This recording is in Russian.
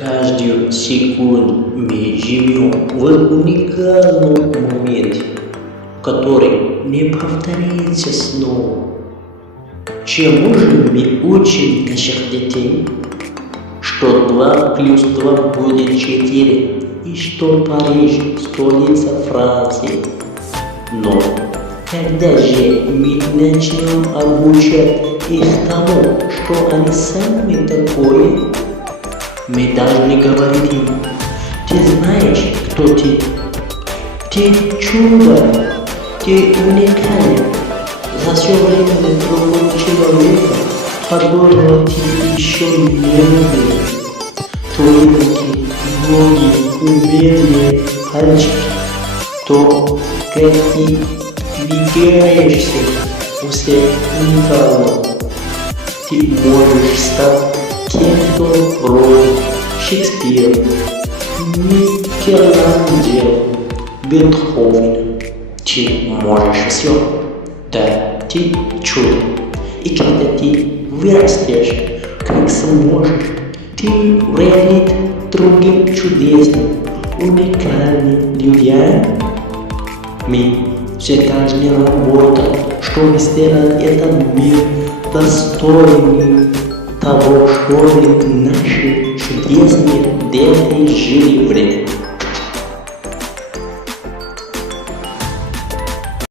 Каждую секунду мы живем в уникальном моменте, который не повторится снова. Чему же мы учим наших детей? Что 2 плюс 2 будет 4, и что Париж – столица Франции. Но когда же мы начнем обучать их тому, что они сами такое, мы должны говорить им: ты знаешь, кто ты? Ты чудо, ты уникален. За все время другого человека, которого ты еще не видел. Твои руки, ноги, умелые пальчики, то, как ты двигаешься, все уникально. Ты можешь стать кем-то вроде Шекспира, Микеланджело, Бетховена. Ты можешь все. Да, ты чудо. И когда ты вырастешь, как сможешь, ты вредит другим чудесным, уникальным людям. Мы все должны работать, чтобы сделать этот мир достойным того, чтобы наши чудесные дети жили в нем.